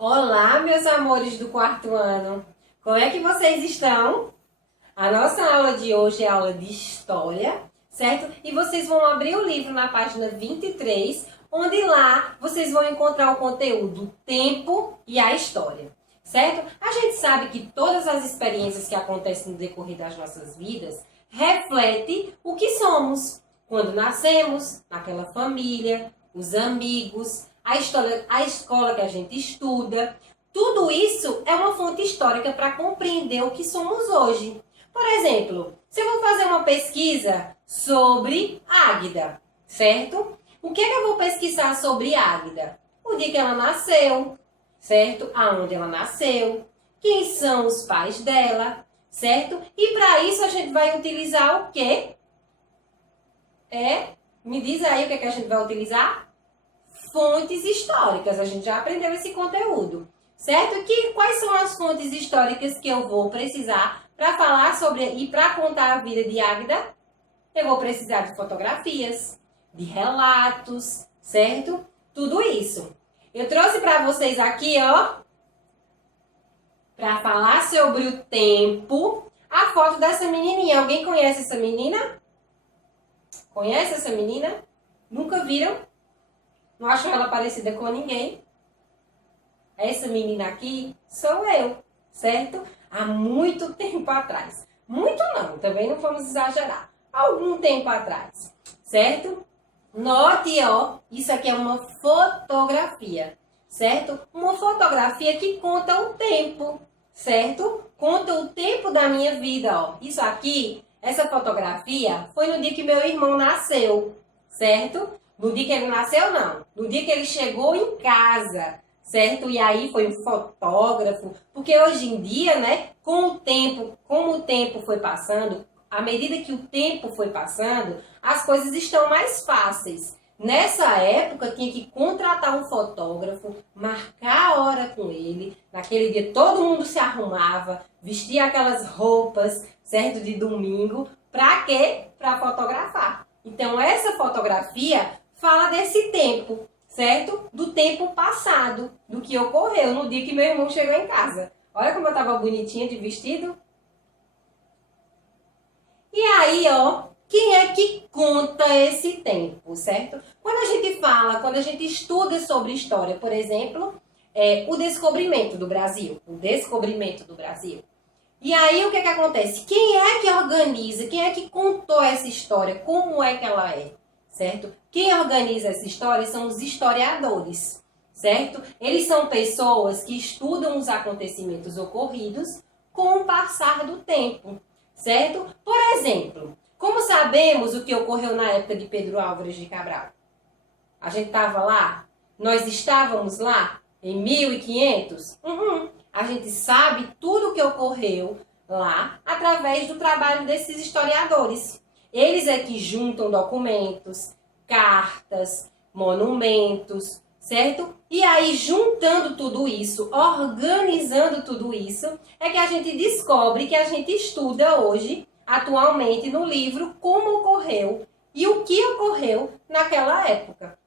Olá, meus amores do quarto ano! Como é que vocês estão? A nossa aula de hoje é aula de História, certo? E vocês vão abrir o livro na página 23, onde lá vocês vão encontrar o conteúdo, o tempo e a história, certo? A gente sabe que todas as experiências que acontecem no decorrer das nossas vidas refletem o que somos. Quando nascemos, naquela família, os amigos, a escola que a gente estuda, tudo isso é uma fonte histórica para compreender o que somos hoje. Por exemplo, se eu vou fazer uma pesquisa sobre Águida, certo? O que é que eu vou pesquisar sobre Águida? O dia que ela nasceu, certo? Aonde ela nasceu, quem são os pais dela, certo? E para isso a gente vai utilizar o quê? Me diz aí o que é que a gente vai utilizar? Fontes históricas, a gente já aprendeu esse conteúdo, certo? Quais são as fontes históricas que eu vou precisar para falar sobre e para contar a vida de Águida? Eu vou precisar de fotografias, de relatos, certo? Tudo isso. Eu trouxe para vocês aqui, ó, para falar sobre o tempo, a foto dessa menininha. Alguém conhece essa menina? Conhece essa menina? Nunca viram? Não acham ela parecida com ninguém? Essa menina aqui sou eu, certo? Há muito tempo atrás. Muito não, também não vamos exagerar. Algum tempo atrás, certo? Note, ó, isso aqui é uma fotografia, certo? Uma fotografia que conta o tempo, certo? Conta o tempo da minha vida, ó. Isso aqui, essa fotografia, foi no dia que meu irmão nasceu, certo? No dia que ele nasceu, não. No dia que ele chegou em casa, certo? E aí foi um fotógrafo. Porque hoje em dia, né, com o tempo, como o tempo foi passando, à medida que o tempo foi passando, as coisas estão mais fáceis. Nessa época, tinha que contratar um fotógrafo, marcar a hora com ele. Naquele dia, todo mundo se arrumava, vestia aquelas roupas, certo? De domingo. Pra quê? Pra fotografar. Então, essa fotografia fala desse tempo, certo? Do tempo passado, do que ocorreu no dia que meu irmão chegou em casa. Olha como eu tava bonitinha de vestido. E aí, ó, quem é que conta esse tempo, certo? Quando a gente estuda sobre história, por exemplo, o descobrimento do Brasil. O descobrimento do Brasil. E aí, o que é que acontece? Quem é que organiza? Quem é que contou essa história? Como é que ela é? Certo? Quem organiza essa história são os historiadores, certo? Eles são pessoas que estudam os acontecimentos ocorridos com o passar do tempo, certo? Por exemplo, como sabemos o que ocorreu na época de Pedro Álvares de Cabral? A gente estava lá? Nós estávamos lá em 1500? A gente sabe tudo o que ocorreu lá através do trabalho desses historiadores. Eles é que juntam documentos, cartas, monumentos, certo? E aí, juntando tudo isso, organizando tudo isso, é que a gente descobre que a gente estuda hoje, atualmente, no livro, como ocorreu e o que ocorreu naquela época.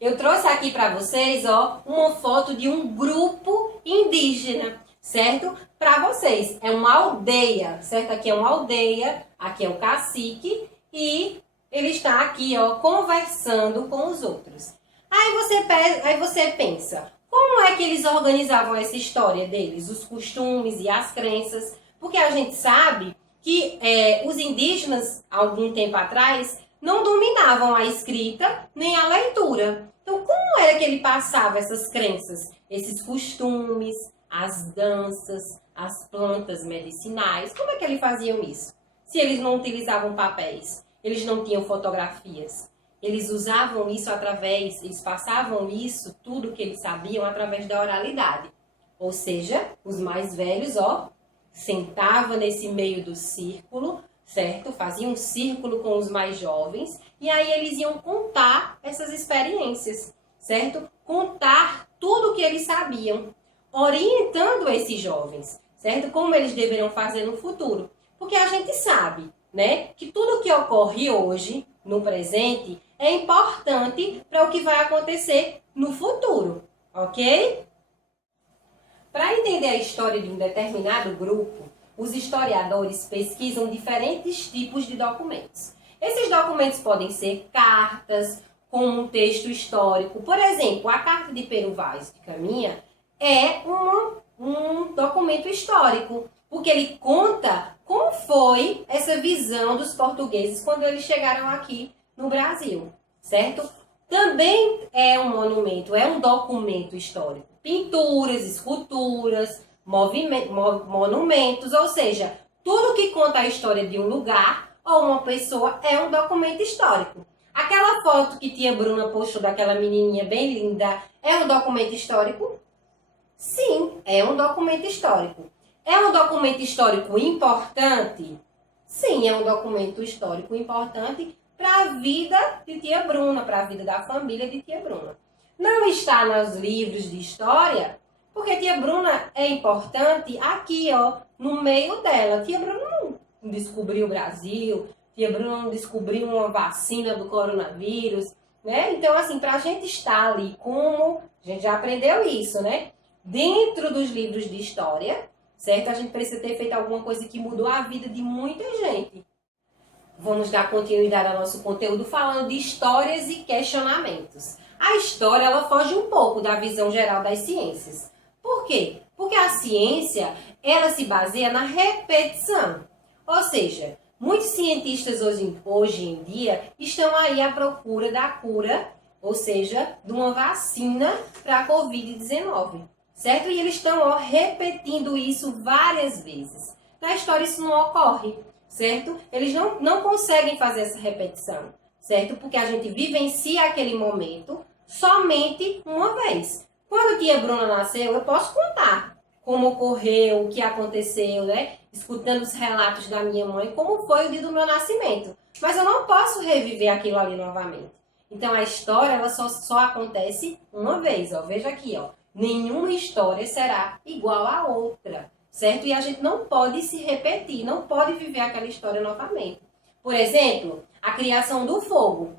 Eu trouxe aqui para vocês, ó, uma foto de um grupo indígena, certo? Para vocês, é uma aldeia, certo? Aqui é uma aldeia, aqui é o cacique e ele está aqui, ó, conversando com os outros. Aí você pensa, como é que eles organizavam essa história deles, os costumes e as crenças? Porque a gente sabe que os indígenas, algum tempo atrás, não dominavam a escrita nem a leitura. Então, como era que ele passava essas crenças, esses costumes, as danças, as plantas medicinais? Como é que eles faziam isso? Se eles não utilizavam papéis, eles não tinham fotografias. Eles usavam isso eles passavam isso, tudo que eles sabiam, através da oralidade. Ou seja, os mais velhos, ó, sentavam nesse meio do círculo, certo? Faziam um círculo com os mais jovens e aí eles iam contar essas experiências, certo? Contar tudo o que eles sabiam, orientando esses jovens, certo? Como eles deveriam fazer no futuro. Porque a gente sabe, né, que tudo que ocorre hoje, no presente, é importante para o que vai acontecer no futuro, ok? Para entender a história de um determinado grupo, os historiadores pesquisam diferentes tipos de documentos. Esses documentos podem ser cartas, com um texto histórico. Por exemplo, a Carta de Pero Vaz de Caminha é um documento histórico, porque ele conta como foi essa visão dos portugueses quando eles chegaram aqui no Brasil, certo? Também é um monumento, é um documento histórico. Pinturas, esculturas, monumentos, ou seja, tudo que conta a história de um lugar ou uma pessoa é um documento histórico. Aquela foto que tia Bruna postou daquela menininha bem linda é um documento histórico? Sim, é um documento histórico. É um documento histórico importante? Sim, é um documento histórico importante para a vida de tia Bruna, para a vida da família de tia Bruna. Não está nos livros de história, porque tia Bruna é importante aqui, ó, no meio dela. Tia Bruna não descobriu o Brasil, tia Bruna não descobriu uma vacina do coronavírus, né? Então, assim, para a gente estar ali como... A gente já aprendeu isso, né? Dentro dos livros de história, certo? A gente precisa ter feito alguma coisa que mudou a vida de muita gente. Vamos dar continuidade ao nosso conteúdo falando de histórias e questionamentos. A história, ela foge um pouco da visão geral das ciências. Por quê? Porque a ciência, ela se baseia na repetição. Ou seja, muitos cientistas hoje em dia estão aí à procura da cura, ou seja, de uma vacina para a Covid-19, certo? E eles estão repetindo isso várias vezes. Na história isso não ocorre, certo? Eles não conseguem fazer essa repetição, certo? Porque a gente vivencia aquele momento somente uma vez. Quando tia Bruna nasceu, eu posso contar como ocorreu, o que aconteceu, né? Escutando os relatos da minha mãe, como foi o dia do meu nascimento. Mas eu não posso reviver aquilo ali novamente. Então a história, ela só acontece uma vez, ó. Veja aqui, ó. Nenhuma história será igual à outra, certo? E a gente não pode se repetir, não pode viver aquela história novamente. Por exemplo, a criação do fogo.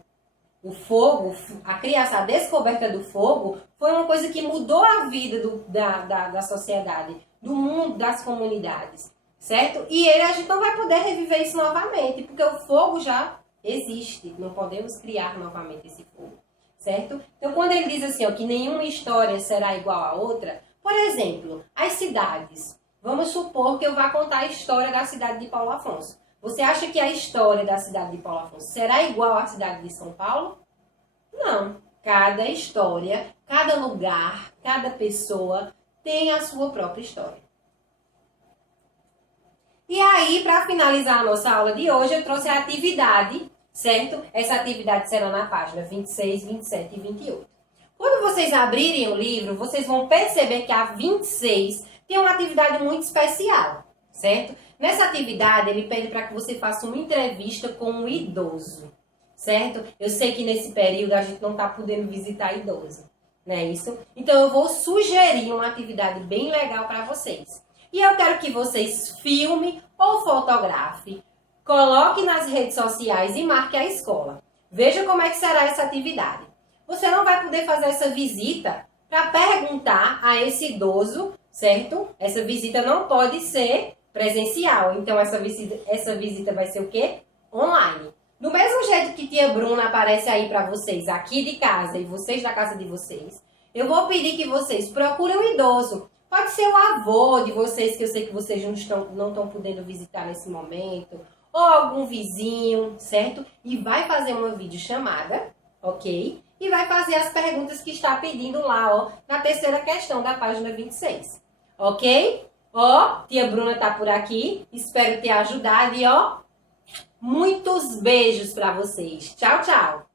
O fogo, a descoberta do fogo foi uma coisa que mudou a vida da sociedade, do mundo, das comunidades, certo? E a gente não vai poder reviver isso novamente, porque o fogo já existe, não podemos criar novamente esse fogo, certo? Então, quando ele diz assim, ó, que nenhuma história será igual à outra, por exemplo, as cidades. Vamos supor que eu vá contar a história da cidade de Paulo Afonso. Você acha que a história da cidade de Paulo Afonso será igual à cidade de São Paulo? Não. Cada história, cada lugar, cada pessoa tem a sua própria história. E aí, para finalizar a nossa aula de hoje, eu trouxe a atividade, certo? Essa atividade será na página 26, 27 e 28. Quando vocês abrirem o livro, vocês vão perceber que a 26 tem uma atividade muito especial, certo? Nessa atividade, ele pede para que você faça uma entrevista com um idoso, certo? Eu sei que nesse período a gente não está podendo visitar idoso, não é isso? Então, eu vou sugerir uma atividade bem legal para vocês. E eu quero que vocês filmem ou fotografem, coloque nas redes sociais e marque a escola. Veja como é que será essa atividade. Você não vai poder fazer essa visita para perguntar a esse idoso, certo? Essa visita não pode ser presencial. Então, essa visita vai ser o quê? Online. Do mesmo jeito que tia Bruna aparece aí para vocês aqui de casa e vocês da casa de vocês, eu vou pedir que vocês procurem um idoso. Pode ser o avô de vocês, que eu sei que vocês não estão podendo visitar nesse momento, ou algum vizinho, certo? E vai fazer uma videochamada, ok? E vai fazer as perguntas que está pedindo lá, ó, na terceira questão da página 26, ok? Ó, tia Bruna tá por aqui, espero ter ajudado e ó, muitos beijos para vocês. Tchau, tchau!